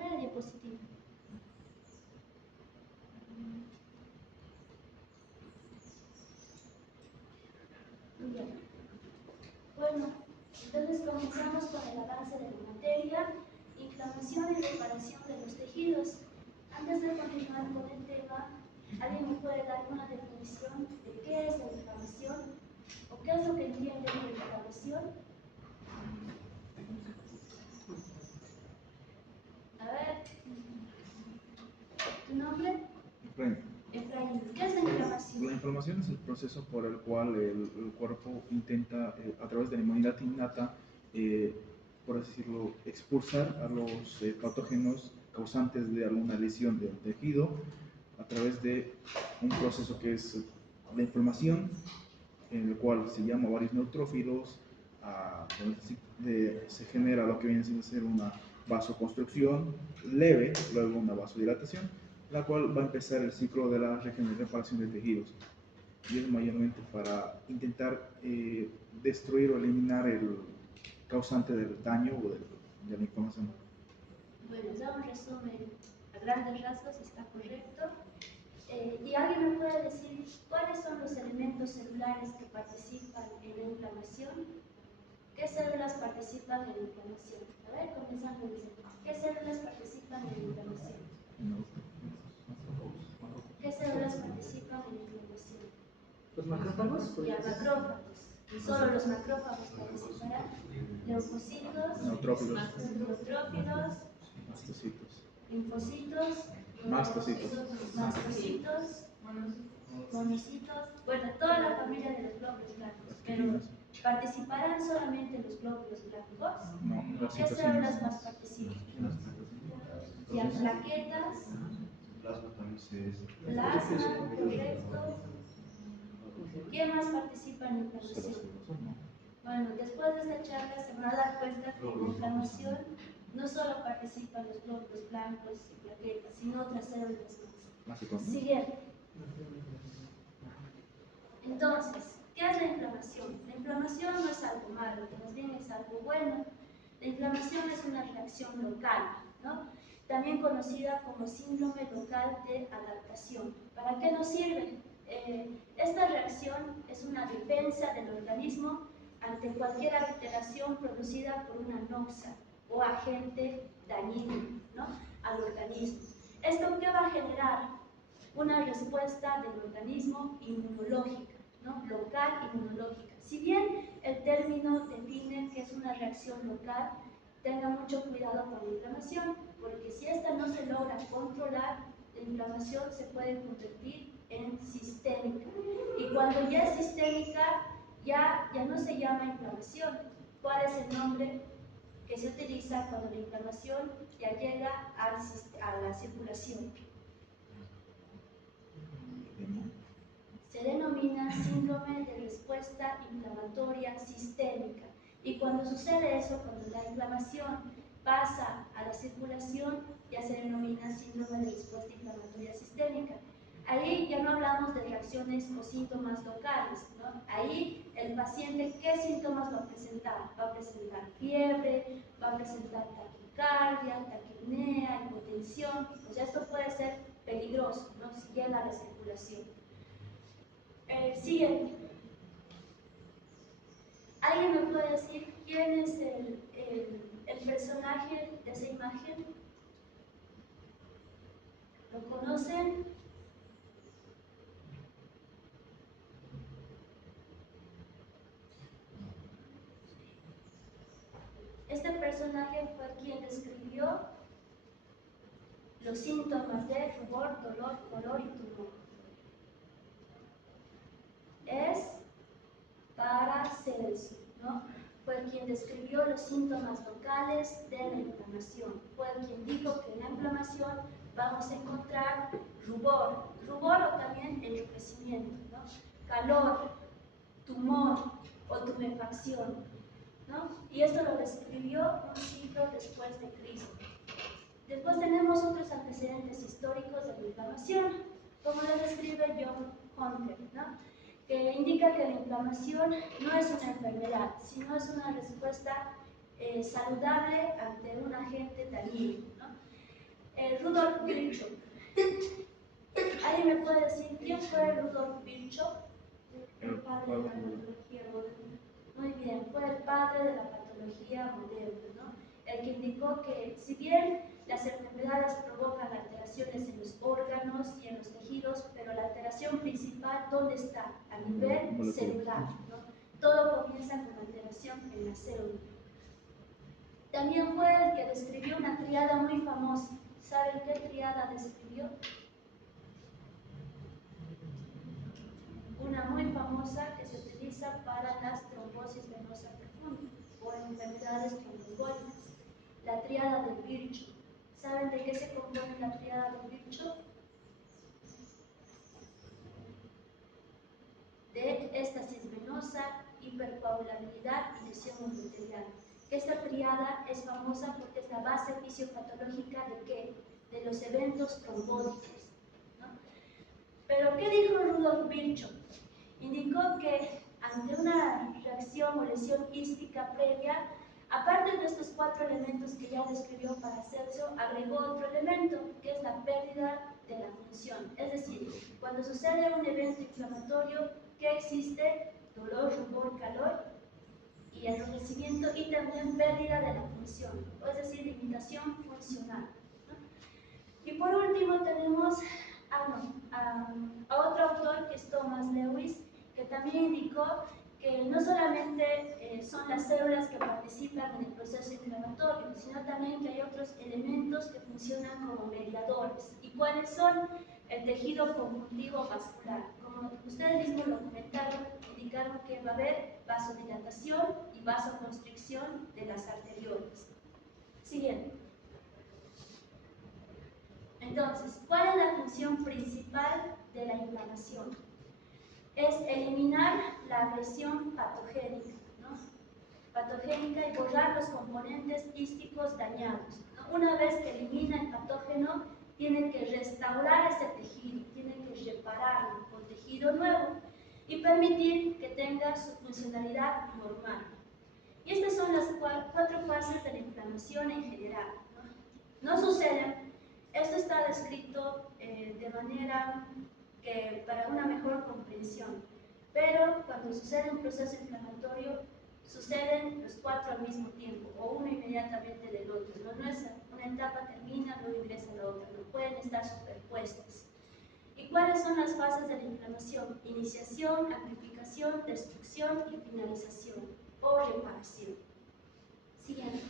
primera diapositiva. Bien. Bueno, entonces comenzamos con el avance de la materia, inflamación y reparación de los tejidos. Antes de continuar con el tema, ¿alguien me puede dar una definición de qué es la inflamación? ¿O qué es lo que entiende por inflamación? A ver, ¿tu nombre? Efraín. Efraín, ¿qué es la inflamación? La inflamación es el proceso por el cual el cuerpo intenta, a través de la inmunidad innata, por así decirlo, expulsar a los patógenos causantes de alguna lesión del tejido a través de un proceso que es la inflamación, en el cual se llama varios neutrófilos, donde se genera lo que viene siendo ser una vasoconstricción leve, luego una vasodilatación, la cual va a empezar el ciclo de la reparación de tejidos. Y es mayormente para intentar destruir o eliminar el causante del daño o de la inflamación. Bueno, ya un resumen a grandes rasgos, está correcto. ¿Y alguien me puede decir cuáles son los elementos celulares que participan en la inflamación? ¿Qué células participan en la inflamación? A ver, comenzando desde ¿qué células participan en la inflamación? ¿Qué células participan en la inflamación? ¿Los macrófagos? Ya, macrófagos. Y solo los macrófagos participarán. Leucocitos, Neutrófilos, mastocitos, linfocitos, mastocitos, monocitos, bueno, toda la familia de los glóbulos blancos, pero ¿participarán solamente los glóbulos blancos? no, ¿Qué células más participan? Ya, plaquetas, plasma, correcto. ¿Quién más participa en la inflamación? Bueno, después de esta charla se van a dar cuenta que en la inflamación no solo participan los glóbulos blancos y plaquetas, sino otras células más. Siguiente. Entonces, ¿qué es la inflamación? La inflamación no es algo malo, más bien es algo bueno. La inflamación es una reacción local, ¿no? También conocida como síndrome local de adaptación. ¿Para qué nos sirve? Esta reacción es una defensa del organismo ante cualquier alteración producida por una noxa o agente dañino, ¿no?, al organismo. ¿Esto qué va a generar? Una respuesta del organismo inmunológica, ¿no?, local inmunológica. Si bien el término define que es una reacción local, tenga mucho cuidado con la inflamación, porque si esta no se logra controlar, la inflamación se puede convertir en sistémica. Y cuando ya es sistémica, ya no se llama inflamación. ¿Cuál es el nombre que se utiliza cuando la inflamación ya llega a la circulación? Se denomina síndrome de respuesta inflamatoria sistémica. Y cuando sucede eso, cuando la inflamación pasa a la circulación, ya se denomina síndrome de respuesta inflamatoria sistémica. Ahí ya no hablamos de reacciones o síntomas locales, ¿no? Ahí el paciente, ¿qué síntomas va a presentar? Va a presentar fiebre, va a presentar taquicardia, taquipnea, hipotensión. O sea, esto puede ser peligroso, ¿no?, si llega a la circulación. Siguiente. ¿Alguien me puede decir quién es el personaje de esa imagen? ¿Lo conocen? Este personaje fue quien describió los síntomas de rubor, dolor, color y tumor. Es Paracelso, ¿no? Fue quien describió los síntomas locales de la inflamación. Fue quien dijo que en la inflamación vamos a encontrar rubor o también enrojecimiento, ¿no?, calor, tumor o tumefacción, ¿no? Y esto lo describió un siglo después de Cristo. Después tenemos otros antecedentes históricos de la inflamación, como lo describe John Hunter, ¿no?, que indica que la inflamación no es una enfermedad, sino es una respuesta saludable ante un agente dañino, ¿no? Rudolf Virchow. ¿Alguien me puede decir quién fue Rudolf Virchow? El padre de la patología moderna. Muy bien, fue el padre de la patología moderna, ¿no? El que indicó que si bien las enfermedades provocan alteraciones en los órganos y en los tejidos, pero la alteración principal, ¿dónde está? A nivel celular, ¿no? Todo comienza con alteración en la célula. También fue el que describió una tríada muy famosa. ¿Saben qué tríada describió? Una muy famosa que se utiliza para las trombosis venosa profunda o enfermedades trombembólicas, la tríada de Virchow. ¿Saben de qué se compone la tríada de Virchow? De éstasis venosa, hipercoagulabilidad y lesión endotelial. Esta tríada es famosa porque es la base fisiopatológica de ¿qué? De los eventos trombóticos, ¿no? Pero ¿qué dijo Rudolf Virchow? Indicó que ante una reacción o lesión quística previa, aparte de estos 4 elementos que ya describió Paracelso, agregó otro elemento, que es la pérdida de la función. Es decir, cuando sucede un evento inflamatorio, ¿qué existe? Dolor, rubor, calor y enrojecimiento y también pérdida de la función, es decir, limitación funcional, ¿no? Y por último tenemos a otro autor que es Thomas Lewis, que también indicó que no solamente son las células que participan en el proceso inflamatorio, sino también que hay otros elementos que funcionan como mediadores. ¿Y cuáles son? El tejido conjuntivo vascular. Como ustedes mismos lo comentaron, indicaron que va a haber vasodilatación y vasoconstricción de las arteriolas. Siguiente. Entonces, ¿cuál es la función principal de la inflamación? Es eliminar la agresión patogénica, ¿no? Patogénica y borrar los componentes quísticos dañados, ¿no? Una vez que elimina el patógeno, tiene que restaurar ese tejido, tiene que repararlo con tejido nuevo y permitir que tenga su funcionalidad normal. Y estas son las 4 fases de la inflamación en general, ¿no? No suceden. Esto está descrito de manera que para una mejor comprensión, pero cuando sucede un proceso inflamatorio, suceden los 4 al mismo tiempo, o uno inmediatamente del otro. No es una etapa termina, luego ingresa a la otra, no pueden estar superpuestas. ¿Y cuáles son las fases de la inflamación? Iniciación, amplificación, destrucción y finalización, o reparación. Siguiente.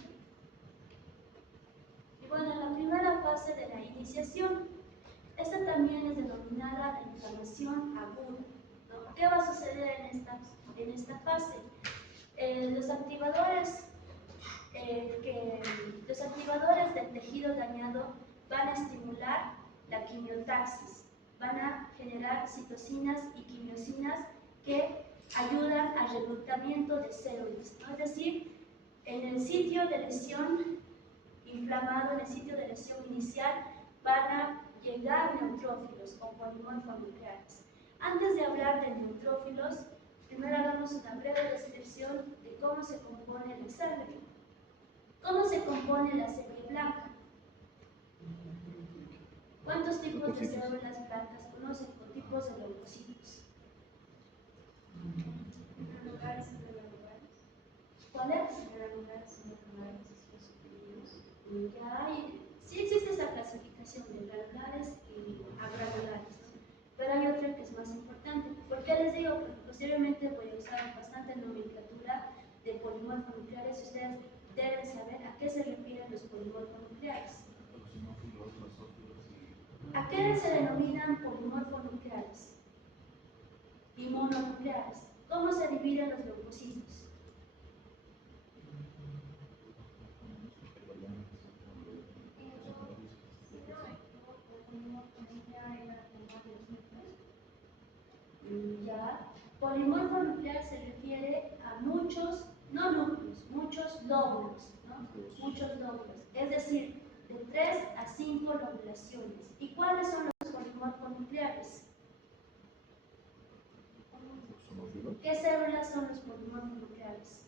Y bueno, la primera fase de la iniciación, esta también es denominada la inflamación aguda, ¿no? ¿Qué va a suceder en esta fase? Los activadores del tejido dañado van a estimular la quimiotaxis, van a generar citocinas y quimiosinas que ayudan al reclutamiento de células, ¿no? Es decir, en el sitio de lesión inflamado, en el sitio de lesión inicial, van a llegar neutrófilos o polimorfonucleares. Antes de hablar de neutrófilos, primero hagamos una breve descripción de cómo se compone la sangre. ¿Cómo se compone la sangre blanca? ¿Cuántos tipos de células blancas conocen o tipos de leucocitos? ¿Cuáles? Ya hay, sí existe esa clasificación de granulares y agranulares, ¿no? Pero hay otra que es más importante. ¿Por qué les digo? Porque posteriormente voy a usar bastante nomenclatura de polimorfonucleares y ustedes deben saber a qué se refieren los polimorfonucleares. ¿A qué se denominan polimorfonucleares y mononucleares? ¿Cómo se dividen los leucocitos? Ya, polimorfonuclear se refiere a muchos, no núcleos, muchos lóbulos, ¿no? Muchos lóbulos, es decir, de 3 a 5 lobulaciones. ¿Y cuáles son los polimorfonucleares? ¿Qué células son los polimorfonucleares?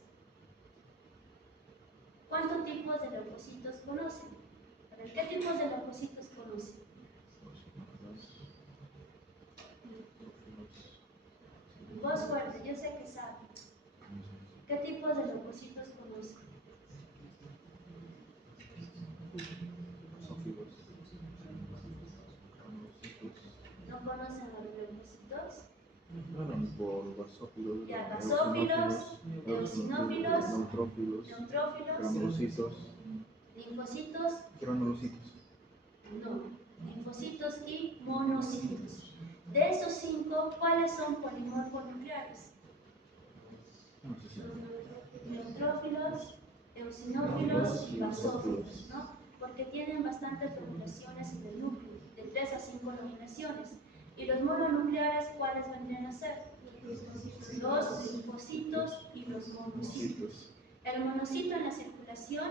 ¿Cuántos tipos de leucocitos conocen? A ver, ¿qué tipos de leucocitos conoce? Voz fuerte, yo sé que sabe. ¿Qué tipos de leucocitos conoce? ¿No conocen a los leucocitos? Bueno, por basófilos, Ya, basófilos, eosinófilos, neutrófilos, neutrófilos, granulocitos, linfocitos, granulocitos. no, linfocitos y monocitos. De esos 5, ¿cuáles son polimorfonucleares? No sé si Neutrófilos, eosinófilos y basófilos, ¿no? Porque tienen bastantes nominaciones en el núcleo, de 3 a 5 nominaciones. ¿Y los mononucleares cuáles vendrían a ser? Los linfocitos y los monocitos. El monocito en la circulación,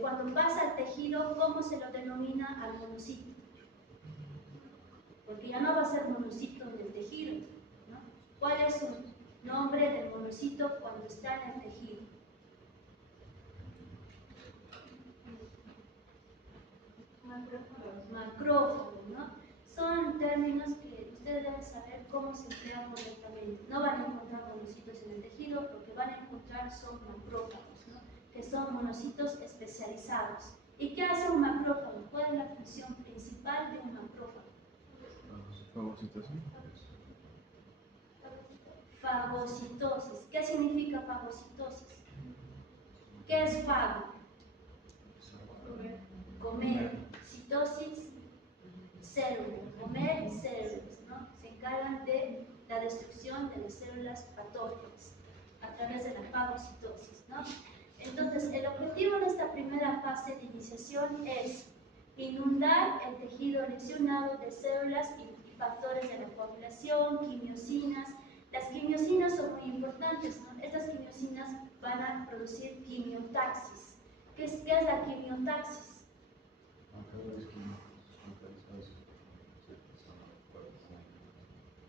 cuando pasa al tejido, ¿cómo se lo denomina al monocito? Porque ya no va a ser monocito en el tejido, ¿no? ¿Cuál es su nombre del monocito cuando está en el tejido? Macrófago, ¿no? Son términos que ustedes deben saber cómo se emplean correctamente. No van a encontrar monocitos en el tejido, lo que van a encontrar son macrófagos, ¿no? Que son monocitos especializados. ¿Y qué hace un macrófago? ¿Cuál es la función principal de un macrófago? fagocitación. Fagocitosis. ¿Qué significa fagocitosis? ¿Qué es fago? Comer. Citosis, células. Comer células, ¿no? Se encargan de la destrucción de las células patógenas a través de la fagocitosis, ¿no? Entonces, el objetivo de esta primera fase de iniciación es inundar el tejido lesionado de células y factores de la coagulación, quimiosinas. Las quimiosinas son muy importantes, ¿no? Estas quimiosinas van a producir quimiotaxis. ¿Qué es la quimiotaxis?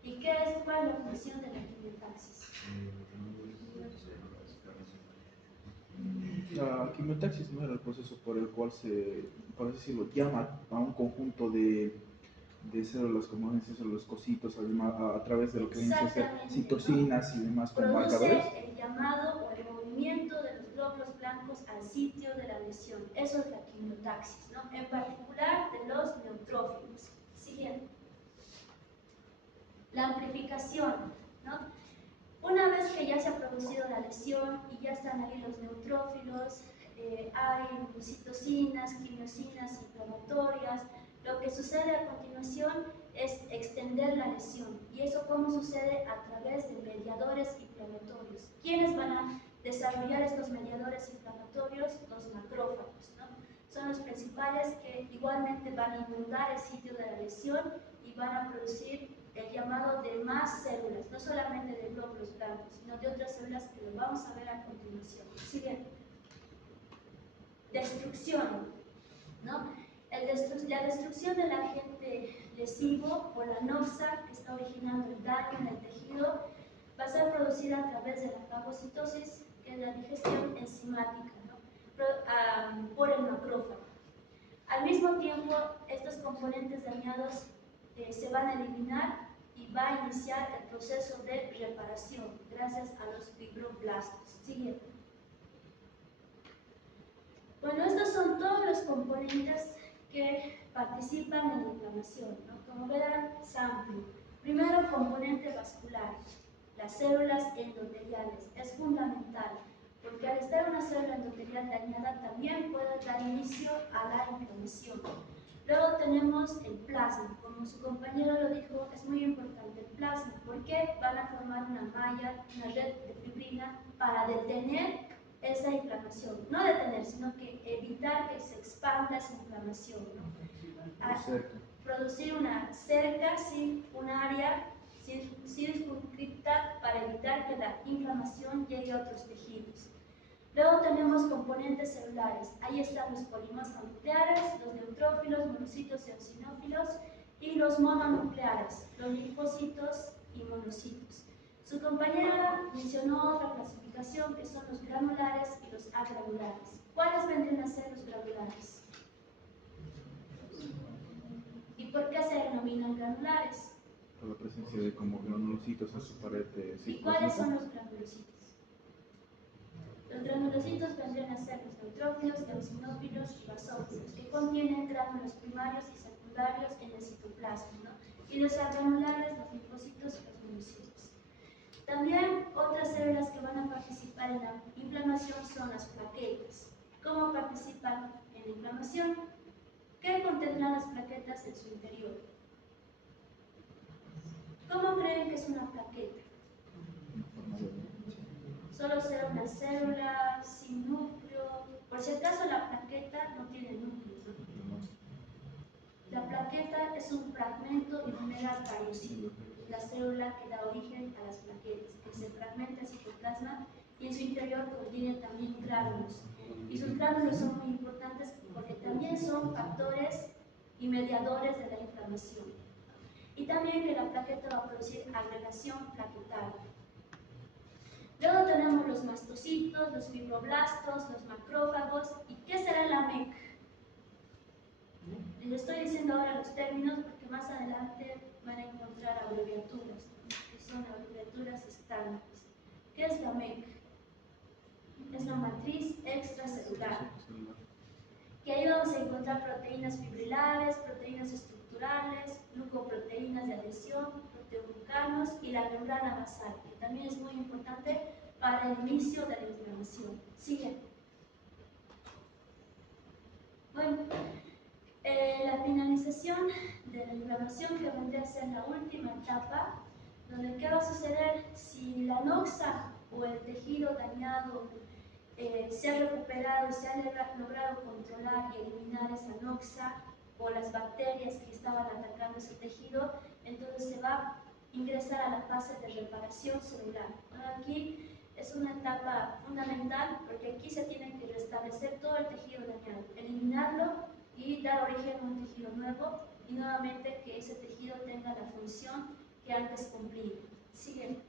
¿Y cuál es la función de la quimiotaxis? La quimiotaxis no era el proceso por el cual se, por así decirlo, llama a un conjunto de células, como dicen los cositos, a través de lo que vienen a ser citocinas y demás como marcadores. Produce el llamado o el movimiento de los glóbulos blancos al sitio de la lesión. Eso es la quimiotaxis, ¿no? En particular de los neutrófilos. Siguiente. La amplificación, ¿no? Una vez que ya se ha producido la lesión y ya están ahí los neutrófilos, hay citocinas, quimiosinas inflamatorias, lo que sucede a continuación es extender la lesión. ¿Y eso cómo sucede? A través de mediadores inflamatorios. ¿Quiénes van a desarrollar estos mediadores inflamatorios? Los macrófagos, ¿no? Son los principales que igualmente van a inundar el sitio de la lesión y van a producir el llamado de más células, no solamente de glóbulos blancos, sino de otras células que lo vamos a ver a continuación. Siguiente. Destrucción, ¿no? La destrucción del agente lesivo o la noxa que está originando el daño en el tejido va a ser producida a través de la fagocitosis, que es la digestión enzimática, ¿no? Por el macrófago. Al mismo tiempo, estos componentes dañados se van a eliminar y va a iniciar el proceso de reparación gracias a los fibroblastos. Siguiente. Bueno, estos son todos los componentes que participan en la inflamación, ¿no? Como verán, es amplio. Primero, componente vascular, las células endoteliales. Es fundamental, porque al estar una célula endotelial dañada también puede dar inicio a la inflamación. Luego tenemos el plasma, como su compañero lo dijo, es muy importante el plasma, porque van a formar una malla, una red de fibrina para detener esa inflamación. No detener, sino que evitar que se expanda esa inflamación, ¿no? Producir una cerca, sí, un área circunscripta para evitar que la inflamación llegue a otros tejidos. Luego tenemos componentes celulares. Ahí están los polimorfonucleares, los neutrófilos, monocitos y eosinófilos, y los mononucleares, los linfocitos y monocitos. Su compañera mencionó otra clasificación que son los granulares y los agranulares. ¿Cuáles vendrían a ser los granulares? ¿Y por qué se denominan granulares? Por la presencia de como granulocitos en su pared ¿Y cuáles son citoplasmática. los granulocitos? Los granulocitos vendrían a ser los neutrófilos, eosinófilos y basófilos, que contienen gránulos primarios y secundarios en el citoplasma, ¿no? Y los agranulares, los linfocitos y los monocitos. También otras células que van a participar en la inflamación son las plaquetas. ¿Cómo participan en la inflamación? ¿Qué contendrán las plaquetas en su interior? ¿Cómo creen que es una plaqueta? Solo será una célula sin núcleo. Por si acaso la plaqueta no tiene núcleo, ¿no? La plaqueta es un fragmento de un megacariocinio, la célula que da origen a las plaquetas, que se fragmenta el citoplasma y en su interior contiene también gránulos. Y sus gránulos son muy importantes porque también son factores y mediadores de la inflamación. Y también que la plaqueta va a producir agregación plaquetaria. Luego tenemos los mastocitos, los fibroblastos, los macrófagos. ¿Y qué será la MEC? Les estoy diciendo ahora los términos porque más adelante van a encontrar abreviaturas, que son abreviaturas estándares. ¿Qué es la MEC? Es la matriz extracelular. Que ahí vamos a encontrar proteínas fibrilares, proteínas estructurales, glucoproteínas de adhesión, proteoglucanos y la membrana basal, que también es muy importante para el inicio de la inflamación. Sigue. Bueno, la finalización de la inflamación, que vendría a ser la última etapa, donde ¿qué va a suceder? Si la noxa o el tejido dañado se ha recuperado y se ha logrado controlar y eliminar esa noxa o las bacterias que estaban atacando ese tejido, entonces se va a ingresar a la fase de reparación celular. Bueno, aquí es una etapa fundamental porque aquí se tiene que restablecer todo el tejido dañado, eliminarlo y dar origen a un tejido nuevo y nuevamente que ese tejido tenga la función que antes cumplía. Sigue.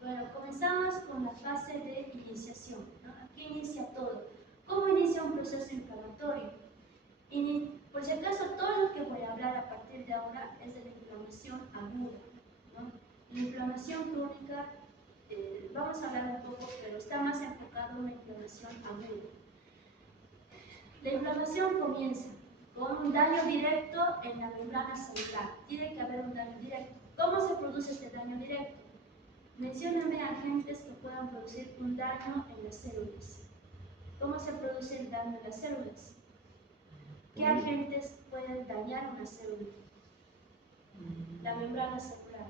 Bueno, comenzamos con la fase de iniciación, ¿no? Aquí inicia todo. ¿Cómo inicia un proceso inflamatorio? Por si acaso, todo lo que voy a hablar a partir de ahora es de la inflamación aguda, ¿no? La inflamación crónica, vamos a hablar un poco, pero está más enfocado en la inflamación aguda. La inflamación comienza con un daño directo en la membrana celular. Tiene que haber un daño directo. ¿Cómo se produce este daño directo? Mencióname agentes que puedan producir un daño en las células. ¿Cómo se produce el daño en las células? ¿Qué agentes pueden dañar una célula? La membrana celular.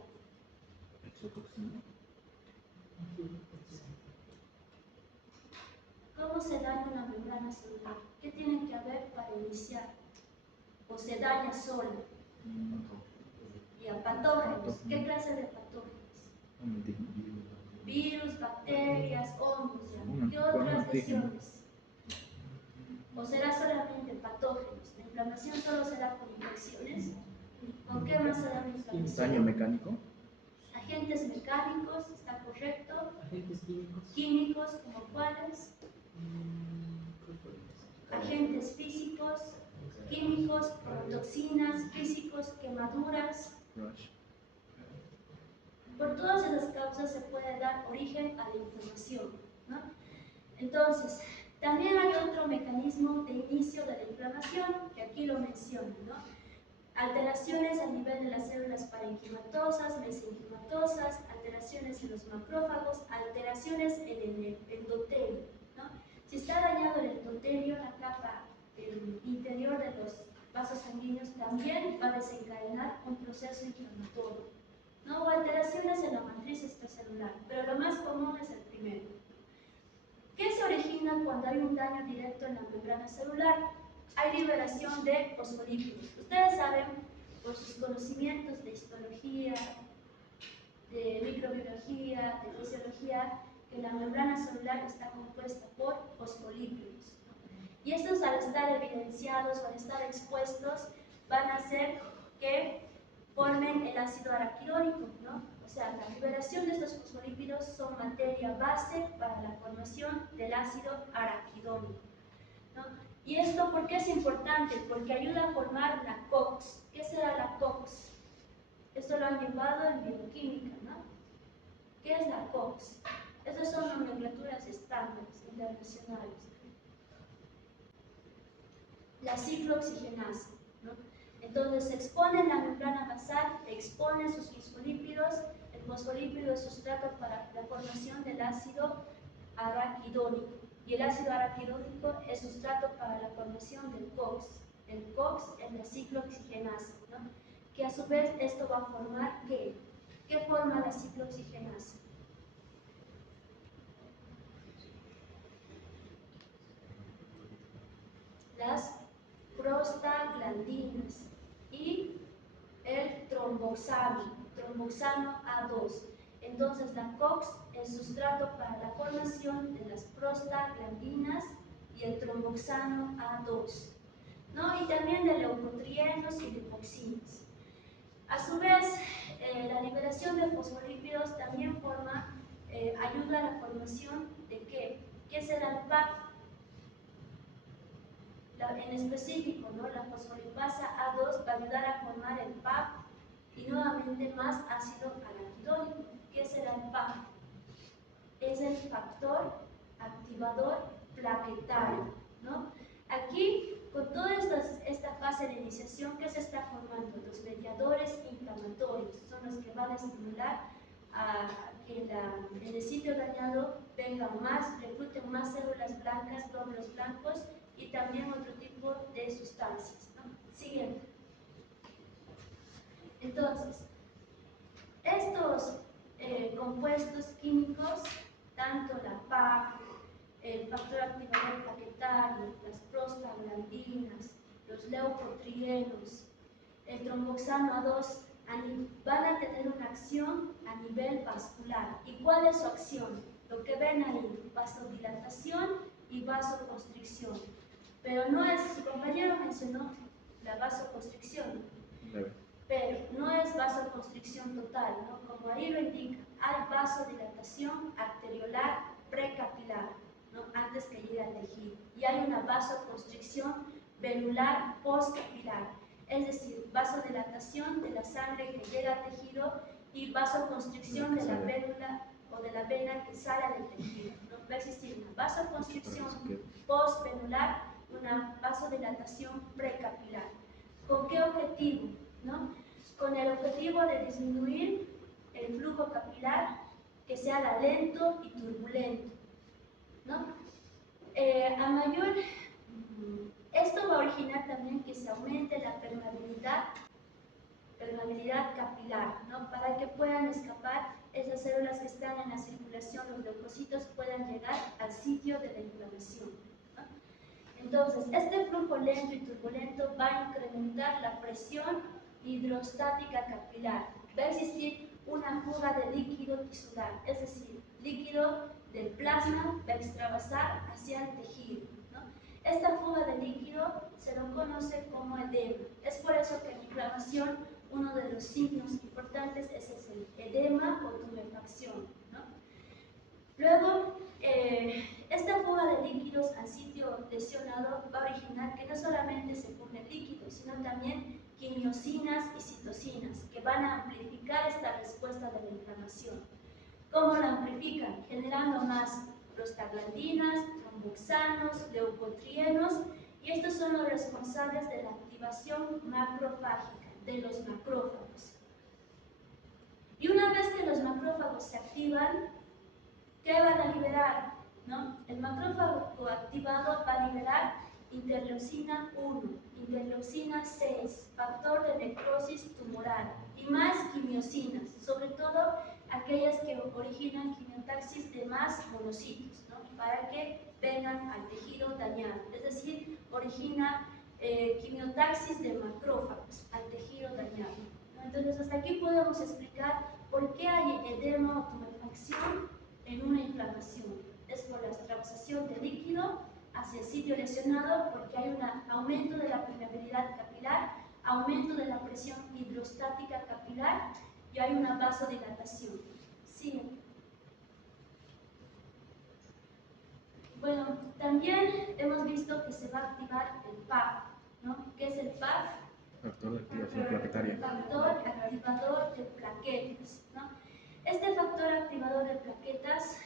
¿Cómo se daña una membrana celular? ¿Qué tiene que haber para iniciar? ¿O se daña sola? Y a patógenos. ¿Qué clase de patógenos? Virus, bacterias, hongos, ¿ya? ¿Qué otras lesiones? ¿O será solamente patógenos? ¿La inflamación solo será con infecciones? ¿Con qué más se da la inflamación? ¿Daño mecánico? Agentes mecánicos, ¿está correcto? Agentes químicos. Químicos, ¿como cuáles? Agentes físicos, químicos, como toxinas, físicos, quemaduras. Por todas esas causas se puede dar origen a la inflamación, ¿no? Entonces, también hay otro mecanismo de inicio de la inflamación, que aquí lo menciono, ¿no? Alteraciones a nivel de las células parenquimatosas, mesenquimatosas, alteraciones en los macrófagos, alteraciones en el endotelio, ¿no? Si está dañado el endotelio, la capa interior de los vasos sanguíneos, también va a desencadenar un proceso inflamatorio, ¿no? O alteraciones en la matriz extracelular, pero lo más común es el primero. ¿Qué se origina cuando hay un daño directo en la membrana celular? Hay liberación de fosfolípidos. Ustedes saben, por sus conocimientos de histología, de microbiología, de fisiología, que la membrana celular está compuesta por fosfolípidos. Y estos, al estar evidenciados o al estar expuestos, van a hacer que formen el ácido araquidónico, ¿no? O sea, la liberación de estos fosfolípidos son materia base para la formación del ácido araquidónico, ¿no? ¿Y esto por qué es importante? Porque ayuda a formar la COX. ¿Qué será la COX? Esto lo han llevado en bioquímica, ¿no? ¿Qué es la COX? Estas son nomenclaturas estándares internacionales. La ciclooxigenasa, ¿no? Entonces se expone en la membrana basal, expone sus fosfolípidos. El fosfolípido es sustrato para la formación del ácido araquidónico. Y el ácido araquidónico es sustrato para la formación del COX. El COX es la ciclooxigenasa, ¿no? Que a su vez esto va a formar ¿qué? ¿Qué forma la ciclooxigenasa? Las prostaglandinas y el tromboxano A2. Entonces la COX es sustrato para la formación de las prostaglandinas y el tromboxano A2, ¿no? Y también de leucotrienos y lipoxinas. A su vez, la liberación de fosfolípidos también ayuda a la formación de ¿qué? ¿Qué será el PAF? En específico, ¿no? La fosfolipasa A2 va a ayudar a formar el PAF y nuevamente más ácido araquidónico. ¿Qué será el PAF? Es el factor activador plaquetario, ¿no? Aquí, con toda esta fase de iniciación, ¿qué se está formando? Los mediadores inflamatorios son los que van a estimular a que en el sitio dañado recluten más células blancas, glóbulos blancos y también otro tipo de sustancias, ¿no? Siguiente. Entonces, estos compuestos químicos, tanto la PAC, el factor activador plaquetario, las prostaglandinas, los leucotrienos, el tromboxano A2, van a tener una acción a nivel vascular. ¿Y cuál es su acción? Lo que ven ahí, vasodilatación y vasoconstricción. Pero no es, su compañero mencionó la vasoconstricción, pero no es vasoconstricción total, ¿no? Como ahí lo indica, hay vasodilatación arteriolar precapilar, ¿no? Antes que llegue al tejido, y hay una vasoconstricción venular postcapilar, es decir, vasodilatación de la sangre que llega al tejido y vasoconstricción de la vérula o de la vena que sale del tejido, ¿no? Va a existir una vasoconstricción postvenular, una vasodilatación precapilar. ¿Con qué objetivo? ¿No? Con el objetivo de disminuir el flujo capilar, que sea lento y turbulento, ¿no? Esto va a originar también que se aumente la permeabilidad capilar, ¿no? Para que puedan escapar esas células que están en la circulación, los leucocitos puedan llegar al sitio de la inflamación, ¿no? Entonces, este flujo lento y turbulento va a incrementar la presión hidrostática capilar. Va a existir una fuga de líquido tisular, es decir, líquido del plasma va a extravasar hacia el tejido, ¿no? Esta fuga de líquido se lo conoce como edema. Es por eso que en inflamación uno de los signos importantes es el edema o tumefacción, ¿no? Luego, esta fuga de líquidos al sitio lesionado va a originar que no solamente se fugue líquido, sino también quimiosinas y citocinas, que van a amplificar esta respuesta de la inflamación. ¿Cómo la amplifican? Generando más prostaglandinas, tromboxanos, leucotrienos, y estos son los responsables de la activación macrofágica de los macrófagos. Y una vez que los macrófagos se activan, ¿qué van a liberar? ¿No? El macrófago activado va a liberar interleucina 1, interleucina 6, factor de necrosis tumoral y más quimiosinas, sobre todo aquellas que originan quimiotaxis de más monocitos, ¿no? Para que vengan al tejido dañado, es decir, origina quimiotaxis de macrófagos al tejido dañado, ¿no? Entonces, hasta aquí podemos explicar por qué hay edema o tumefacción en una inflamación. Es por la extravasación de líquido hacia el sitio lesionado, porque hay un aumento de la permeabilidad capilar, aumento de la presión hidrostática capilar y hay una vasodilatación. Sí. Bueno, también hemos visto que se va a activar el PAF, ¿no? ¿Qué es el PAF? Factor de activación plaquetaria. Factor activador de plaquetas, ¿no? Este factor activador de plaquetas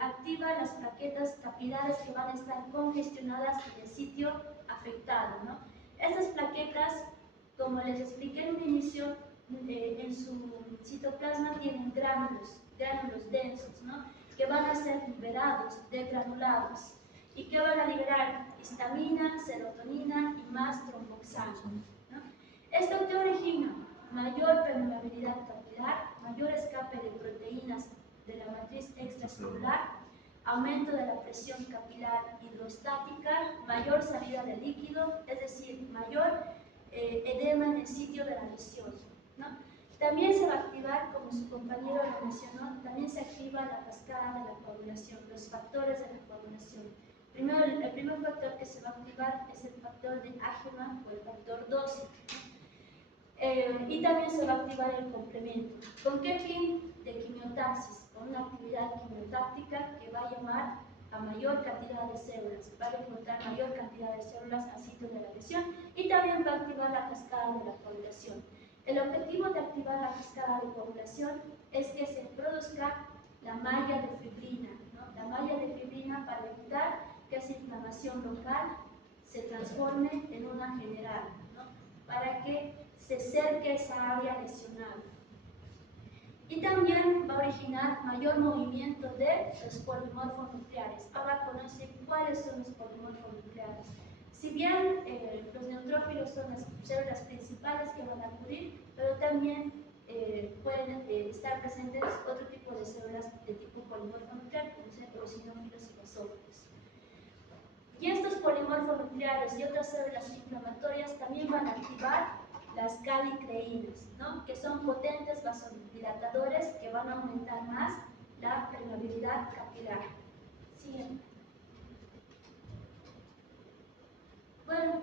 activa las plaquetas capilares que van a estar congestionadas en el sitio afectado, ¿no? Estas plaquetas, como les expliqué en un inicio, en su citoplasma tienen gránulos densos, ¿no? Que van a ser liberados de granulados y que van a liberar histamina, serotonina y más tromboxano, ¿no? Esto que origina mayor permeabilidad capilar, mayor escape de proteínas de la matriz extracelular, aumento de la presión capilar hidrostática, mayor salida de líquido, es decir, mayor edema en el sitio de la lesión, ¿no? También se va a activar, como su compañero lo mencionó, también se activa la cascada de la coagulación, los factores de la coagulación. Primero, el primer factor que se va a activar es el factor de Ageman o el factor 12. Y también se va a activar el complemento. ¿Con qué fin? De quimiotaxis, con una actividad quimiotáctica que va a llamar a mayor cantidad de células, va a encontrar mayor cantidad de células al sitio de la lesión y también va a activar la cascada de la coagulación. El objetivo de activar la cascada de coagulación es que se produzca la malla de fibrina, ¿no? La malla de fibrina para evitar que esa inflamación local se transforme en una general, ¿no? Para que se cerque esa área lesionada. Y también va a originar mayor movimiento de los polimorfos nucleares. Ahora conocen cuáles son los polimorfos nucleares. Si bien los neutrófilos son las células principales que van a acudir, pero también pueden estar presentes otro tipo de células de tipo polimorfo nuclear, como son eosinófilos y basófilos. Y estos polimorfos nucleares y otras células inflamatorias también van a activar las calicreínas, ¿no? Que son potentes vasodilatadores que van a aumentar más la permeabilidad capilar. Siguiente. Bueno,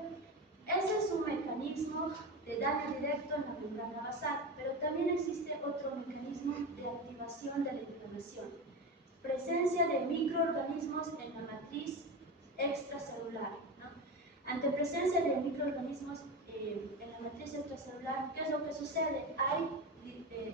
ese es un mecanismo de daño directo en la membrana basal, pero también existe otro mecanismo de activación de la inflamación. Presencia de microorganismos en la matriz extracelular, ¿no? Ante presencia de microorganismos en la matriz extracelular, ¿qué es lo que sucede? Hay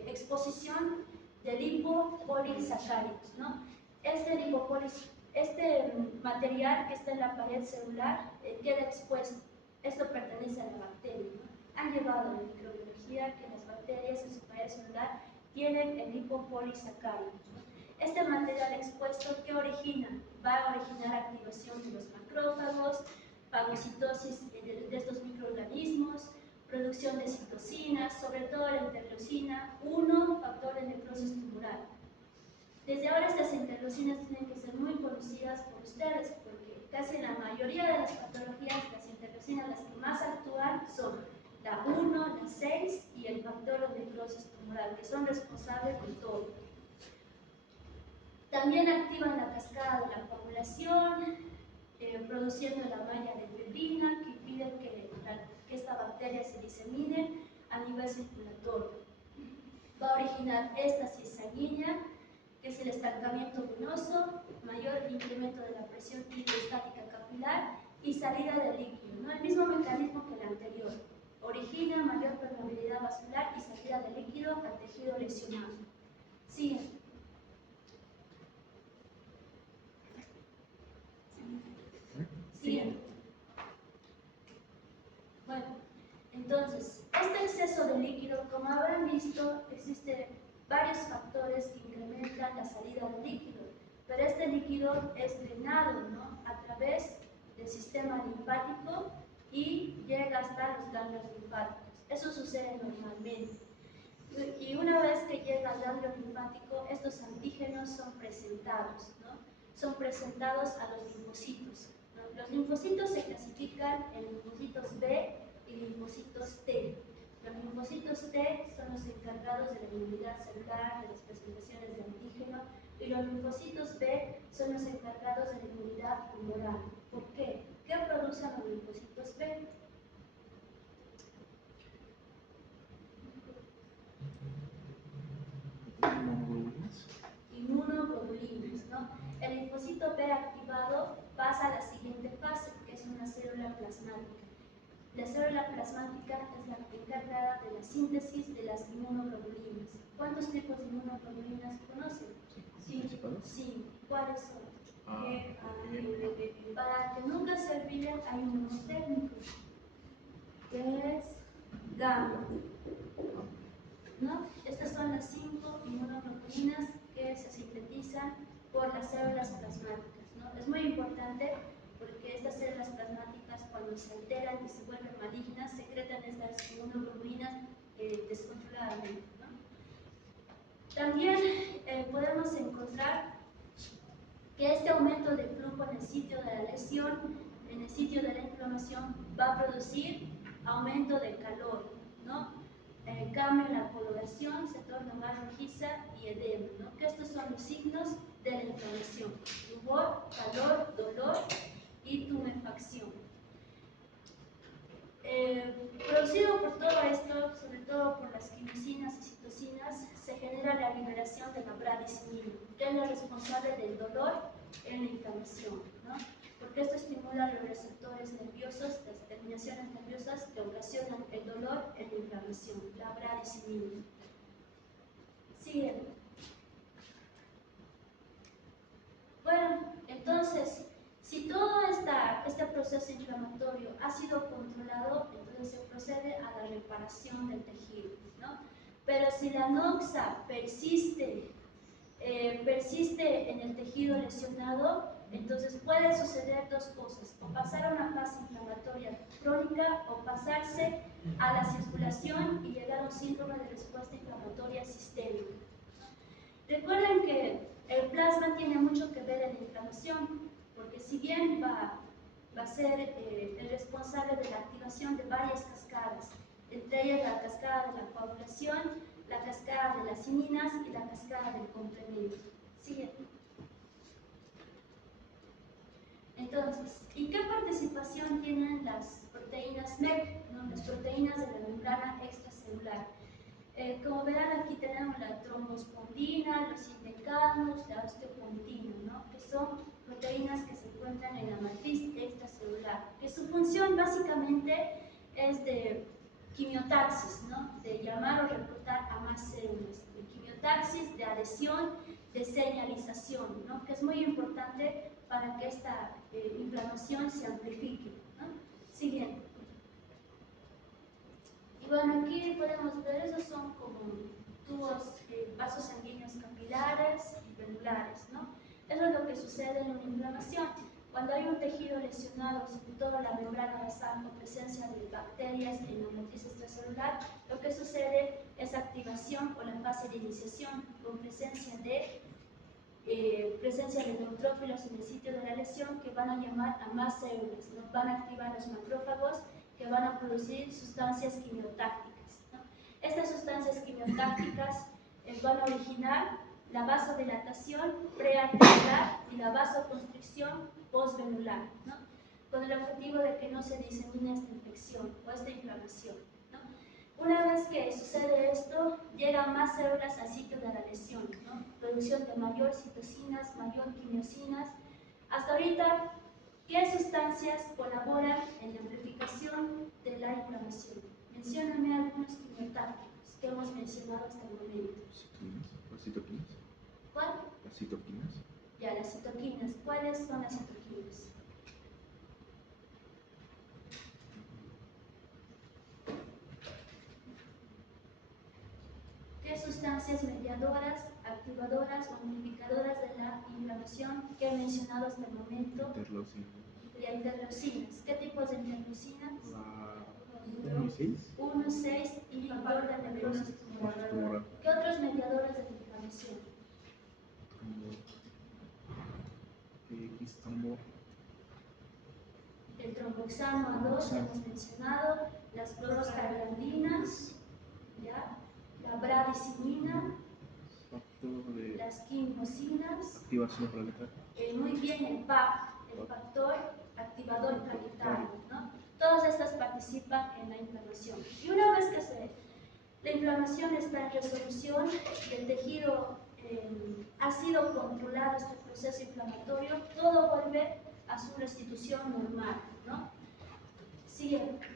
exposición de lipopolisacáridos, ¿no? Este material que está en la pared celular queda expuesto. Esto pertenece a la bacteria, ¿no? Han llevado la microbiología que las bacterias en su pared celular tienen el lipopolisacárido, ¿no? Este material expuesto, ¿qué origina? Va a originar activación de los macrófagos, fagocitosis de estos microorganismos, producción de citocinas, sobre todo la interleucina 1, factor de necrosis tumoral. Desde ahora estas interleucinas tienen que ser muy conocidas por ustedes, porque casi en la mayoría de las patologías, las interleucinas las que más actúan son la 1, la 6 y el factor de necrosis tumoral, que son responsables de todo. También activan la cascada de la coagulación, produciendo la malla de fibrina que impide que esta bacteria se disemine a nivel circulatorio. Va a originar éstasis sanguínea, que es el estancamiento venoso, mayor incremento de la presión hidrostática capilar y salida de líquido, ¿no? El mismo mecanismo que el anterior. Origina mayor permeabilidad vascular y salida de líquido al tejido lesionado. Siguiente. Siguiente. Bueno, entonces, este exceso de líquido, como habrán visto, existen varios factores que incrementan la salida de líquido, pero este líquido es drenado, ¿no? A través del sistema linfático y llega hasta los ganglios linfáticos. Eso sucede normalmente. Y una vez que llega al ganglio linfático, estos antígenos son presentados, ¿no? Son presentados a los linfocitos. Los linfocitos se clasifican en linfocitos B y linfocitos T. Los linfocitos T son los encargados de la inmunidad celular, de las presentaciones de antígeno, y los linfocitos B son los encargados de la inmunidad humoral. ¿Por qué? ¿Qué producen los linfocitos B? Inmunoglobulinas, ¿no? El linfocito B activado plasmática. La célula plasmática es la encargada de la síntesis de las inmunoglobulinas. ¿Cuántos tipos de inmunoglobulinas conocen? Sí. ¿Cuáles son? Para que nunca se olviden, hay un nombre técnico, que es gamma. ¿No? Estas son las 5 inmunoglobulinas que se sintetizan por las células plasmáticas, ¿no? Es muy importante porque estas células plasmáticas, cuando se alteran y se vuelven malignas, secretan estas inmunoglobulinas descontroladamente, ¿no? También podemos encontrar que este aumento de flujo en el sitio de la lesión, en el sitio de la inflamación, va a producir aumento de calor, ¿no? Cambio en la coloración, se torna más rojiza y edema, ¿no? Que estos son los signos de la inflamación: rubor, calor, dolor y tumefacción. Producido por todo esto, sobre todo por las quimicinas y citocinas, se genera la liberación de la bradicimina, que es la responsable del dolor en la inflamación, ¿no? Porque esto estimula los receptores nerviosos, las terminaciones nerviosas que ocasionan el dolor en la inflamación, la bradicimina. Sigue. Bueno, entonces, si todo este proceso inflamatorio ha sido controlado, entonces se procede a la reparación del tejido, ¿no? Pero si la noxa persiste en el tejido lesionado, entonces puede suceder dos cosas: o pasar a una fase inflamatoria crónica o pasarse a la circulación y llegar a un síndrome de respuesta inflamatoria sistémica. Recuerden que el plasma tiene mucho que ver en la inflamación, porque si bien va a ser el responsable de la activación de varias cascadas, entre ellas la cascada de la coagulación, la cascada de las cininas y la cascada del complemento. Siguiente. Entonces, ¿y qué participación tienen las proteínas MEC, ¿no? Las proteínas de la membrana extracelular? Como verán, aquí tenemos la trombospondina, los intercanos, la osteopontina, ¿no? Que son proteínas que se encuentran en la matriz extracelular, que su función básicamente es de quimiotaxis, ¿no? De llamar o reclutar a más células, de quimiotaxis, de adhesión, de señalización, ¿no? Que es muy importante para que esta inflamación se amplifique, ¿no? Siguiente. Y bueno, aquí podemos ver, esos son como tubos, vasos sanguíneos capilares y venulares, ¿no? Eso es lo que sucede en una inflamación. Cuando hay un tejido lesionado, sobre todo la membrana basal o presencia de bacterias en la matriz extracelular, lo que sucede es activación o la fase de iniciación con presencia de neutrófilos en el sitio de la lesión, que van a llamar a más células, ¿no? Van a activar los macrófagos, que van a producir sustancias quimiotácticas, ¿no? Estas sustancias quimiotácticas van a originar la vasodilatación prearteriolar y la vasoconstricción postvenular, ¿no? Con el objetivo de que no se disemine esta infección o esta inflamación, ¿no? Una vez que sucede esto, llegan más células al sitio de la lesión, ¿no? Producción de mayor citocinas, mayor quimiosinas. Hasta ahorita, ¿qué sustancias colaboran en la amplificación de la inflamación? Mencióname algunos quimiotácticos que hemos mencionado hasta el momento. ¿Las citoquinas? ¿Cuál? ¿Las citoquinas? Ya, las citoquinas. ¿Cuáles son las citoquinas? ¿Qué sustancias mediadoras, activadoras o modificadoras de la inflamación que he mencionado hasta el momento? Interleucinas. Y interleucinas. ¿Qué tipos de interleucinas? La 1 y 6. 1, 6, inhibidor de la necrosis tumoral. ¿Qué otros mediadores de la inflamación? El tromboxano A2 hemos mencionado, las prostaglandinas, ¿ya? La bradicimina, las quimosinas, activación plaquetaria. muy bien, el PAC, el factor activador plaquetario, ¿no? Todas estas participan en la inflamación. Y una vez que la inflamación está en resolución, el tejido ha sido controlado, este proceso inflamatorio, todo vuelve a su restitución normal, ¿no? Siguiente.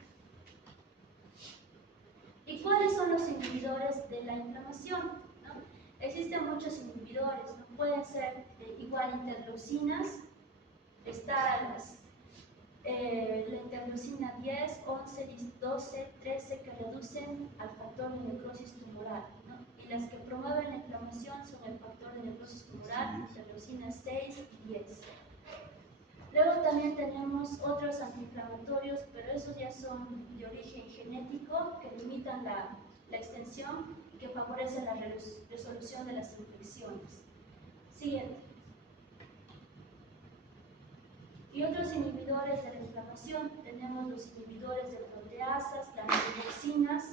¿Y cuáles son los inhibidores de la inflamación? ¿No? Existen muchos inhibidores, ¿no? Pueden ser igual interleucinas, está la interleucina 10, 11, 12, 13 que reducen al factor de necrosis tumoral, ¿no? Y las que promueven la inflamación son el factor de necrosis tumoral, interleucina 6 y 10. Luego también tenemos otros antiinflamatorios, pero esos ya son de origen genético, que limitan la extensión y que favorecen la resolución de las infecciones. Siguiente. Y otros inhibidores de la inflamación, tenemos los inhibidores de proteasas, las leucinas,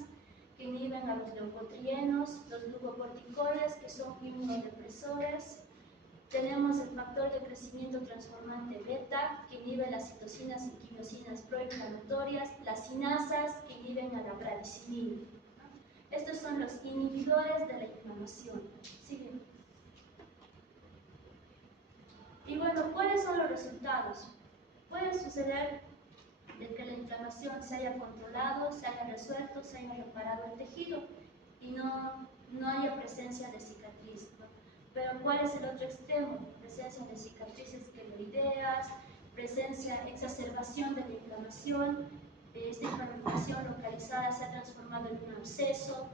que inhiben a los leucotrienos, los glucocorticoides, que son inmunodepresores. Tenemos el factor de crecimiento transformante beta, que inhibe las citocinas y quimiosinas proinflamatorias, las sinasas, que inhiben a la bradicinina. Estos son los inhibidores de la inflamación. Sigue. Y bueno, ¿cuáles son los resultados? Puede suceder de que la inflamación se haya controlado, se haya resuelto, se haya reparado el tejido y no haya presencia de cicatriz, ¿no? Pero ¿cuál es el otro extremo? Presencia de cicatrices queloideas, exacerbación de la inflamación, esta inflamación localizada se ha transformado en un absceso,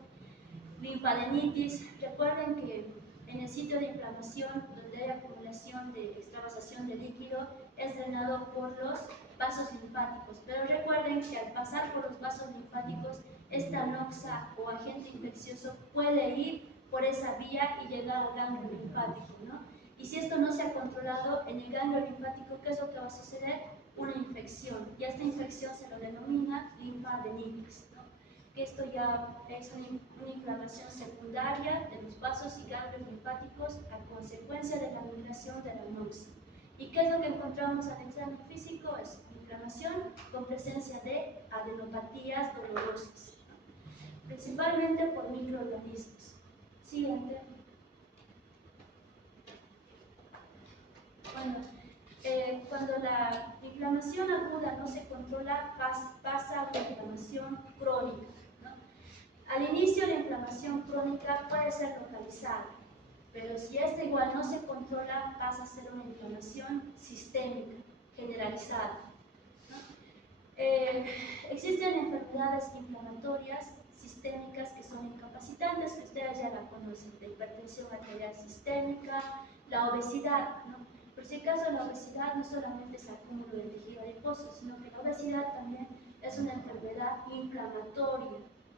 linfadenitis. Recuerden que en el sitio de inflamación, donde hay acumulación de extravasación de líquido, es drenado por los vasos linfáticos. Pero recuerden que al pasar por los vasos linfáticos, esta noxa o agente infeccioso puede ir por esa vía y llegar al ganglio linfático, ¿no? Y si esto no se ha controlado en el ganglio linfático, ¿qué es lo que va a suceder? Una infección. Y a esta infección se lo denomina linfadenitis, ¿no? Que esto ya es una inflamación secundaria de los vasos y ganglios linfáticos a consecuencia de la migración de la noxa. ¿Y qué es lo que encontramos al examen físico? Es inflamación con presencia de adenopatías dolorosas, ¿no? Principalmente por microorganismos. Siguiente. Bueno, cuando la inflamación aguda no se controla, pasa a una inflamación crónica, ¿no? Al inicio la inflamación crónica puede ser localizada, pero si esta igual no se controla, pasa a ser una inflamación sistémica, generalizada, ¿no? Existen enfermedades inflamatorias sistémicas que son incapacitantes, que ustedes ya la conocen, la hipertensión arterial sistémica, la obesidad, ¿no? Por si acaso, la obesidad no solamente es acúmulo de tejido adiposo, sino que la obesidad también es una enfermedad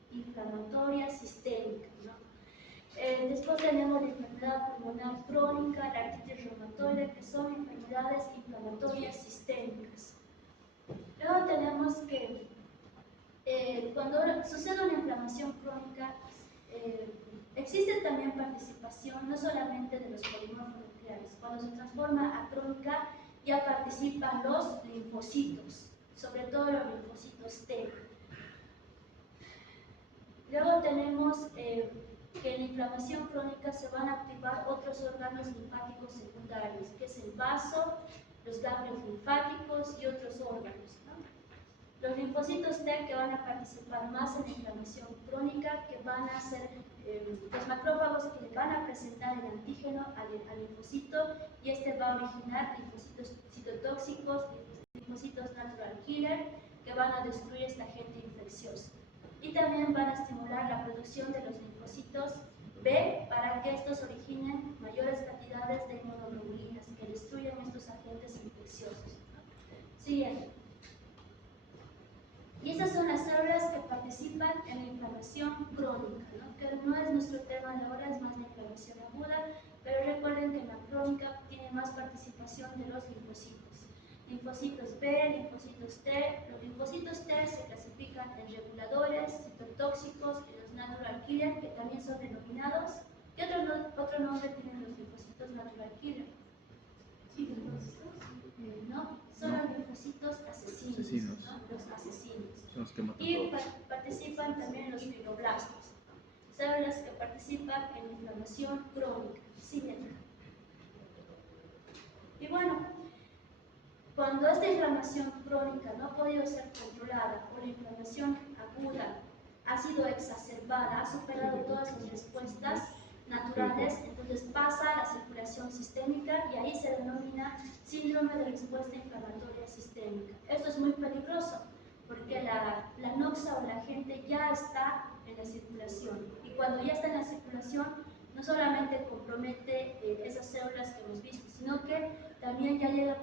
inflamatoria sistémica, ¿no? Después tenemos la enfermedad pulmonar crónica, la artritis reumatoide, que son enfermedades inflamatorias sistémicas. Luego tenemos que cuando sucede una inflamación crónica, existe también participación no solamente de los polimorfos nucleares. Cuando se transforma a crónica, ya participan los linfocitos, sobre todo los linfocitos T. Luego tenemos que en la inflamación crónica se van a activar otros órganos linfáticos secundarios, que es el vaso, los ganglios linfáticos y otros órganos, ¿no? Los linfocitos T que van a participar más en la inflamación crónica, que van a ser los macrófagos que le van a presentar el antígeno al linfocito, y este va a originar linfocitos citotóxicos, linfocitos natural killer, que van a destruir esta agente infeccioso. Y también van a estimular la producción de los linfocitos B para que estos originen mayores cantidades de inmunoglobulinas que destruyen estos agentes infecciosos, ¿no? Siguiente. Y esas son las células que participan en la inflamación crónica, ¿no? Que no es nuestro tema de ahora, es más la inflamación aguda, pero recuerden que en la crónica tiene más participación de los linfocitos. Linfocitos B, linfocitos T. Los linfocitos T se clasifican en reguladores, citotóxicos y los natural killer, que también son denominados. ¿Qué otro nombre tienen los linfocitos natural killer? Sí, no, son los linfocitos asesinos, ¿no? Los asesinos. Son los que matan Y todos. participan también los fibroblastos, células que participan en la inflamación crónica. Siguiente. Y bueno, cuando esta inflamación crónica no ha podido ser controlada o la inflamación aguda ha sido exacerbada, ha superado todas las respuestas naturales, entonces pasa a la circulación sistémica y ahí se denomina síndrome de respuesta inflamatoria sistémica. Esto es muy peligroso porque la noxa o la agente ya está en la circulación y cuando ya está en la circulación no solamente compromete esas células que hemos visto, sino que también ya llega a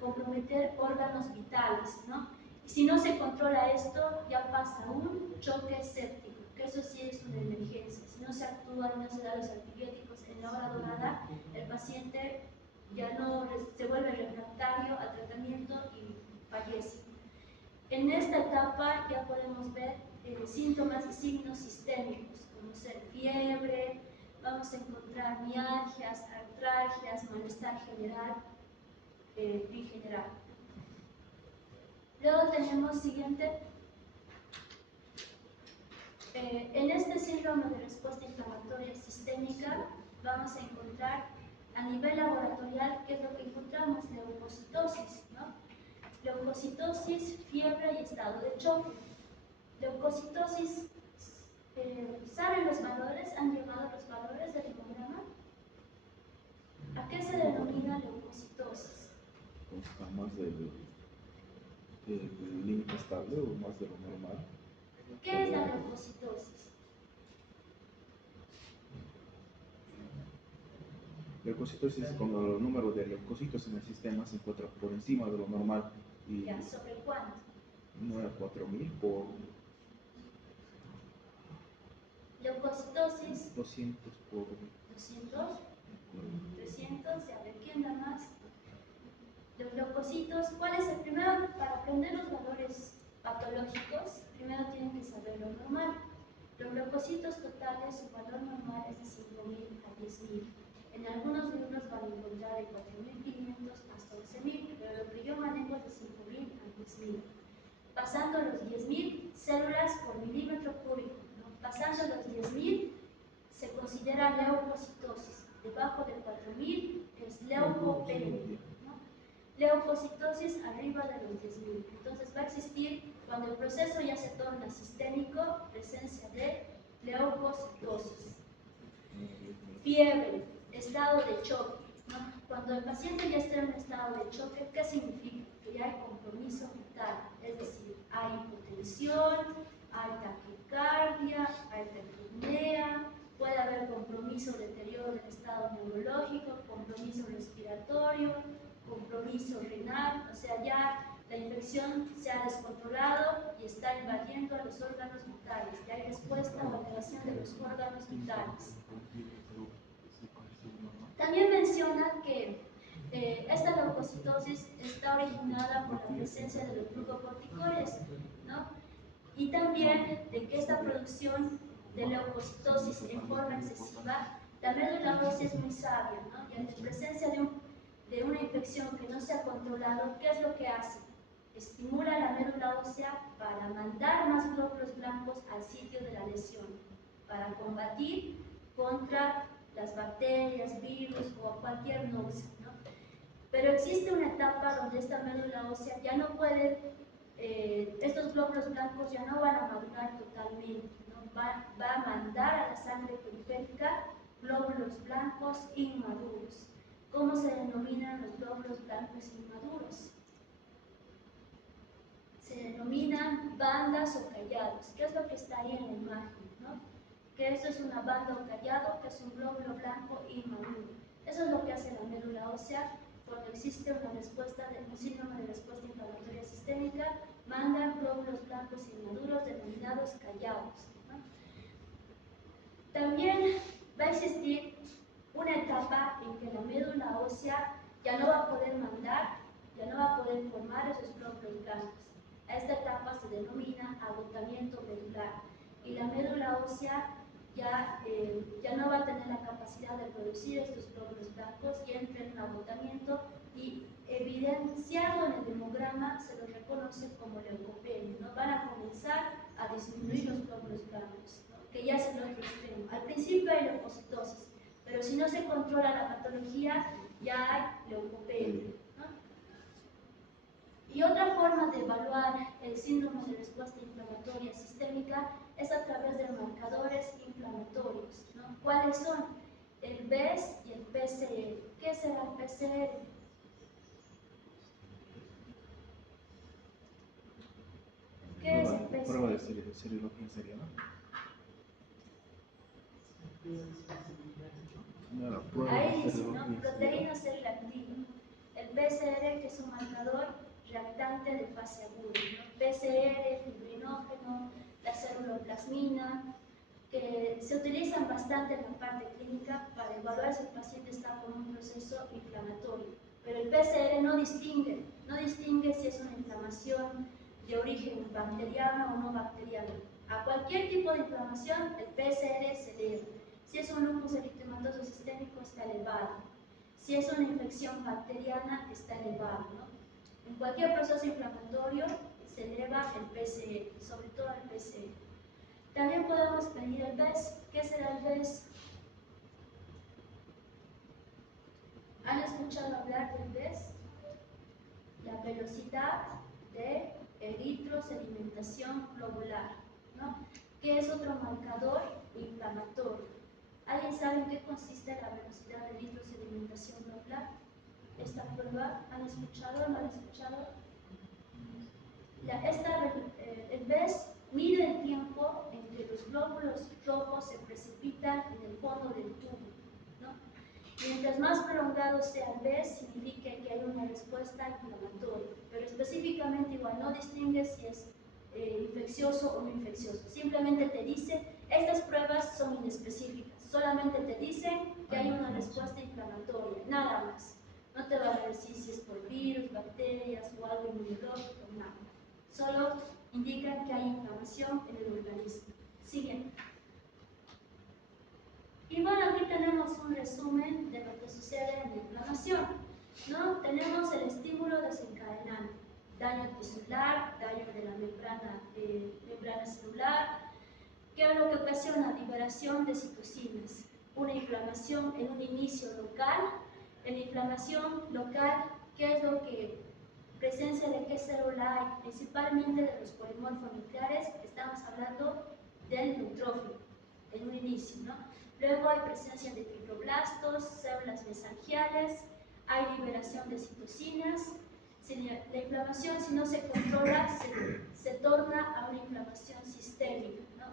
comprometer órganos vitales, ¿no? Y si no se controla esto, ya pasa un choque séptico, que eso sí es una emergencia. Si no se actúa, no se da los antibióticos en la hora dorada, el paciente ya no se vuelve refractario al tratamiento y fallece. En esta etapa ya podemos ver síntomas y signos sistémicos, como ser fiebre, vamos a encontrar mialgias, artralgias, malestar general, en general. Luego tenemos siguiente. En este síndrome de respuesta inflamatoria sistémica vamos a encontrar a nivel laboratorial, ¿qué es lo que encontramos? Leucocitosis, ¿no? Leucocitosis, fiebre y estado de choque. Leucocitosis, ¿saben los valores? ¿Han llegado los valores del hemograma? ¿A qué se denomina leucocitosis? ¿Está más del límite estable o más de lo normal? ¿Qué es la leucocitosis? Leucocitosis es cuando el número de leucocitos en el sistema se encuentra por encima de lo normal. Y ¿Ya? ¿Sobre cuánto? 9 a 4000 por Leucocitosis, 200 por 200, 300, ¿y a ver quién da más? Los leucocitos, ¿cuál es el primero? Para aprender los valores patológicos, primero tienen que saber lo normal. Los leucocitos totales, su valor normal es de 5.000 a 10.000. En algunos libros van a encontrar de 4.500 hasta 11.000, pero lo que yo manejo es de 5.000 a 10.000. Pasando los 10.000 células por milímetro cúbico, ¿no? Pasando los 10.000 se considera leucocitosis. Debajo de 4.000 es leucopenia, ¿no? Leucocitosis arriba de los 10.000. Entonces va a existir, cuando el proceso ya se torna sistémico, presencia de leucocitosis. Fiebre, estado de choque, ¿no? Cuando el paciente ya está en un estado de choque, ¿qué significa? Que ya hay compromiso vital, es decir, hay hipotensión, hay taquicardia, hay taquipnea, puede haber compromiso, deterioro del estado neurológico, compromiso respiratorio, compromiso renal, o sea, ya la infección se ha descontrolado y está invadiendo a los órganos vitales, ya hay respuesta o alteración de los órganos vitales. También menciona que esta leucocitosis está originada por la presencia de los glucocorticoides, ¿no? Y también de que esta producción de leucocitosis en forma excesiva, la médula ósea es muy sabia, ¿no? Y en presencia de una infección que no se ha controlado, ¿qué es lo que hace? Estimula la médula ósea para mandar más glóbulos blancos al sitio de la lesión, para combatir contra las bacterias, virus o cualquier noxa, ¿no? Pero existe una etapa donde esta médula ósea ya no puede, estos glóbulos blancos ya no van a madurar totalmente, ¿no? Va a mandar a la sangre periférica glóbulos blancos inmaduros. ¿Cómo se denominan los glóbulos blancos inmaduros? Se denominan bandas o callados. ¿Qué es lo que está ahí en la imagen, ¿no? Que eso es una banda o callado, que es un glóbulo blanco inmaduro. Eso es lo que hace la médula ósea cuando existe una respuesta un síndrome de respuesta inflamatoria sistémica, mandan glóbulos blancos inmaduros denominados callados, ¿no? También va a existir una etapa en que la médula ósea ya no va a poder mandar, ya no va a poder formar esos glóbulos blancos. A esta etapa se denomina agotamiento medular y la médula ósea ya no va a tener la capacidad de producir estos glóbulos blancos y entra en un agotamiento y evidenciado en el hemograma se los reconoce como leucopenia, ¿no? Van a comenzar a disminuir los glóbulos blancos, ¿no? Que ya es el otro extremo. Al principio hay leucocitosis, pero si no se controla la patología ya hay leucopenia, ¿no? Y otra forma de evaluar el síndrome de respuesta inflamatoria sistémica es a través de marcadores inflamatorios, ¿no? ¿Cuáles son? El BES y el PCR. ¿Qué será el PCR? ¿Qué es el PCR? Prueba de seriología sería, ¿no? No, la prueba Ahí de dice, ¿no? seriología Proteína C reactiva. El PCR, que es un marcador reactante de fase aguda, ¿no? PCR, fibrinógeno, la ceruloplasmina, que se utilizan bastante en la parte clínica para evaluar si el paciente está con un proceso inflamatorio. Pero el PCR no distingue si es una inflamación de origen bacteriano o no bacteriano. A cualquier tipo de inflamación, el PCR se eleva. Si es un lupus eritematoso sistémico, está elevado. Si es una infección bacteriana, está elevado, ¿no? En cualquier proceso inflamatorio se eleva el PCR, sobre todo el PCR. También podemos pedir el BES. ¿Qué será el BES? ¿Han escuchado hablar del BES? La velocidad de eritrosedimentación globular, ¿no? Que es otro marcador inflamatorio. ¿Alguien sabe en qué consiste la velocidad de eritrosedimentación globular? Esta prueba, ¿han escuchado? ¿No han escuchado? El BES mide el tiempo en que los glóbulos rojos se precipitan en el fondo del tubo, ¿no? Mientras más prolongado sea el BES, significa que hay una respuesta inflamatoria, pero específicamente igual no distingue si es infeccioso o no infeccioso. Simplemente te dice, estas pruebas son inespecíficas, solamente te dicen que hay una respuesta inflamatoria, nada más. No te va a decir si es por virus, bacterias o algo inmunológico, nada. Solo indican que hay inflamación en el organismo. Siguiente. Y bueno, aquí tenemos un resumen de lo que sucede en la inflamación, ¿no? Tenemos el estímulo desencadenante, daño tisular, daño de la membrana celular, que es lo que ocasiona liberación de citocinas, una inflamación en un inicio local. En la inflamación local, ¿qué es lo que presencia de qué célula hay? Principalmente de los polimorfos nucleares, estamos hablando del neutrófilo en un inicio, ¿no? Luego hay presencia de fibroblastos, células mesangiales, hay liberación de citocinas. La inflamación, si no se controla, se torna a una inflamación sistémica, ¿no?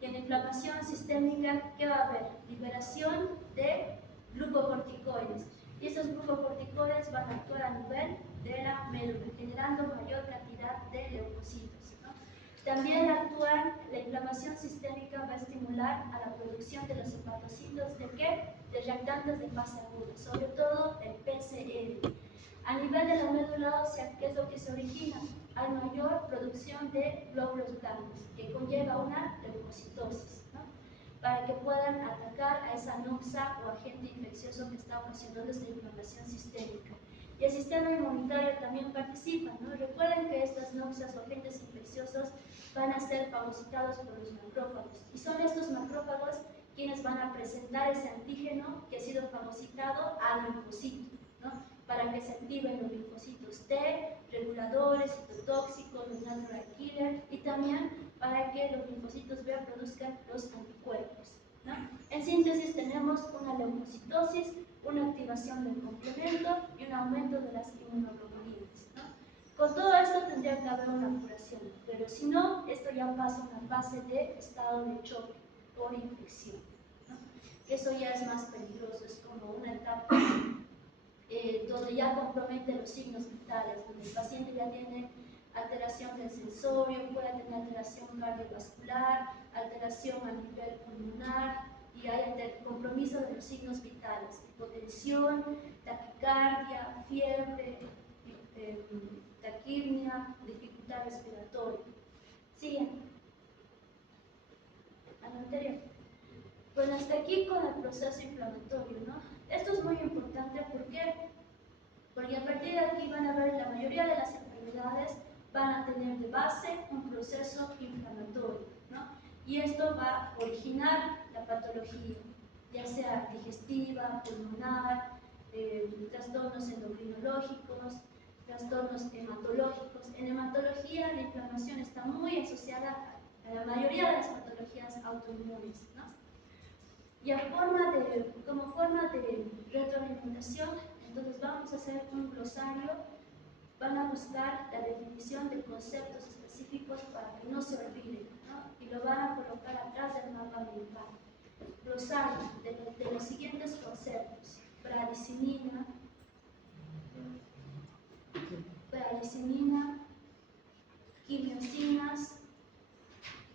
Y en la inflamación sistémica, ¿qué va a haber? Liberación de glucocorticoides. Y esos glucocorticoides van a actuar a nivel de la médula, generando mayor cantidad de leucocitos, ¿no? También la inflamación sistémica va a estimular a la producción de los hepatocitos ¿de qué? De reactantes de fase aguda, sobre todo el PCR. A nivel de la médula ósea, ¿qué es lo que se origina? Hay mayor producción de glóbulos blancos, que conlleva una leucocitosis, ¿no? Para que puedan atacar a esa noxa o agente infeccioso que está ocasionando esta inflamación sistémica. Y el sistema inmunitario también participa, ¿no? Recuerden que estas noxas o agentes infecciosos van a ser fagocitados por los macrófagos. Y son estos macrófagos quienes van a presentar ese antígeno que ha sido fagocitado al linfocito, ¿no? Para que se activen los linfocitos T, reguladores, citotóxicos, los natural killer, y también para que los linfocitos B produzcan los anticuerpos, ¿no? En síntesis tenemos una leucocitosis, una activación del complemento y un aumento de las inmunoglobulinas, ¿no? Con todo esto tendría que haber una curación, pero si no, esto ya pasa a una fase de estado de choque por infección, ¿no? Eso ya es más peligroso, es como una etapa donde ya compromete los signos vitales, donde el paciente ya tiene alteración del sensorio, puede tener alteración cardiovascular, alteración a nivel pulmonar, y hay compromiso de los signos vitales, hipotensión, taquicardia, fiebre, taquipnea, dificultad respiratoria. Siguiente. Al anterior. Bueno, hasta aquí con el proceso inflamatorio, ¿no? Esto es muy importante, ¿por qué? Porque a partir de aquí van a ver la mayoría de las enfermedades van a tener de base un proceso inflamatorio, ¿no? Y esto va a originar la patología, ya sea digestiva, pulmonar, trastornos endocrinológicos, trastornos hematológicos. En hematología, la inflamación está muy asociada a la mayoría de las patologías autoinmunes, ¿no? Y como forma de retroalimentación, entonces vamos a hacer un glosario, van a buscar la definición de conceptos específicos para que no se olviden, ¿no? Y lo van a colocar atrás del mapa mental. Glosario de los siguientes conceptos: bradicinina, quimiosinas,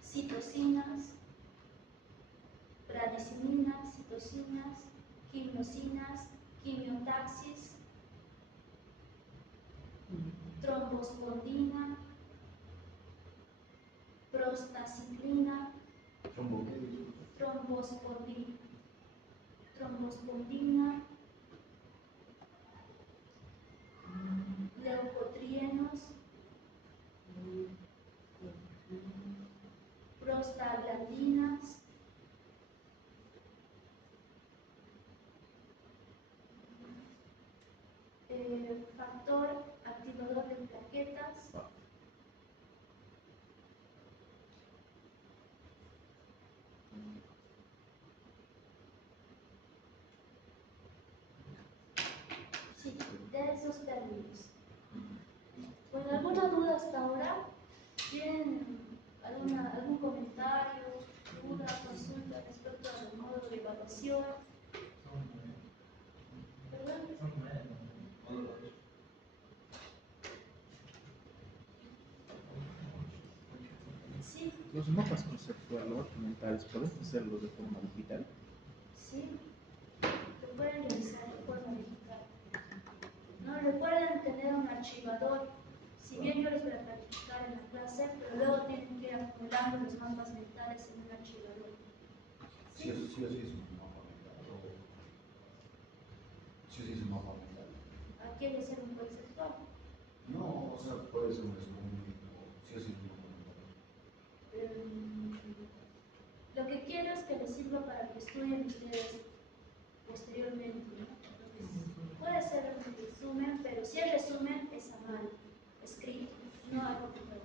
citocinas, bradicininas, citocinas, quimiosinas, quimiotaxis, trombospondina, prostaciclina, trombospondina, leucotrienos, prostaglandinas, factor activador de plaquetas, sí, de esos términos. ¿Con alguna duda hasta ahora? ¿Tienen algún comentario, duda, consulta respecto al modo de evaluación? ¿Perdón? Sí, Los mapas conceptuales o documentales, ¿puedes hacerlos de forma digital? sí, lo pueden realizar de forma digital. ¿No? Recuerden tener un archivador. Si bien yo les voy a practicar en la clase, pero luego tienen que ir acumulando los mapas mentales en un archivador. Sí o sí es un mapa mental. Sí o sí es un mapa mental. Aquí les hacer un conceptual. No, o sea, puede ser un resumen, sí o sí es un mapa mental. Lo que quiero es que les sirva para que estudien ustedes posteriormente, ¿no? Entonces, puede ser un resumen, pero si el resumen es a mano, escrito, no a computador.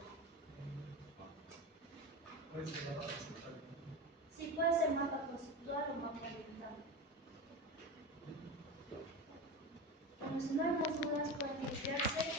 Sí, puede ser mapa conceptual o mapa mental. Bueno, si no hay más dudas, pueden enviarse.